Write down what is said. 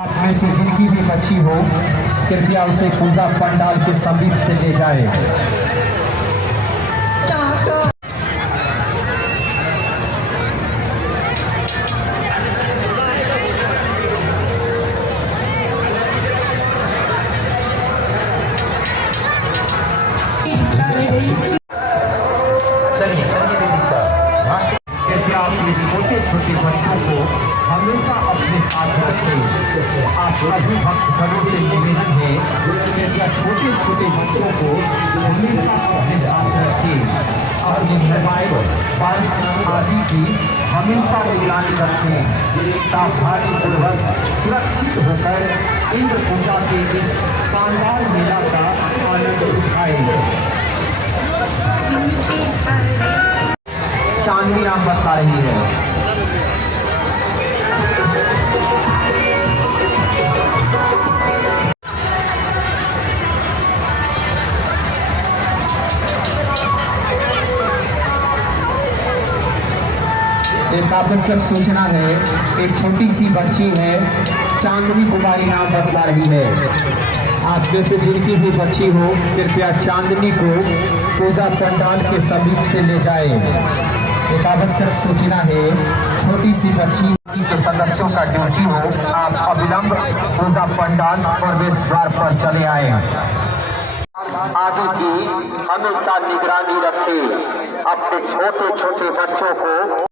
आप में से जिनकी भी बच्ची हो कृपया उसे पूजा पंडाल के समीप से ले जाए। चलिए चलिए दीदी साहब, कृपया अपने छोटे छोटे बच्चों को हमेशा अपने साथ रखें। आप सभी भक्तजनों से निवेदन है कृपया छोटे छोटे बच्चों को हमेशा अपने साथ रखें। अपने मोबाइल पर्स आदि की हमेशा निगरानी रखें। सावधानी पूर्वक सुरक्षित होकर इंद्र पूजा के इस शानदार मेला का आनंद उठाएं। चांदनी नाम बता रही है। एक आवश्यक सूचना है, एक छोटी सी बच्ची है, चांदनी कुमारी नाम बतला रही है। आप में से जिनकी भी बच्ची हो कृपया चांदनी को पूजा पंडाल के समीप से ले जाए। एक आवश्यक सूचना है, छोटी सी बच्ची के सदस्यों का ड्यूटी हो, आप अविलंब पूजा पंडाल प्रवेश द्वार पर चले आए। आगे की हमेशा निगरानी रखें। अपने छोटे छोटे बच्चों को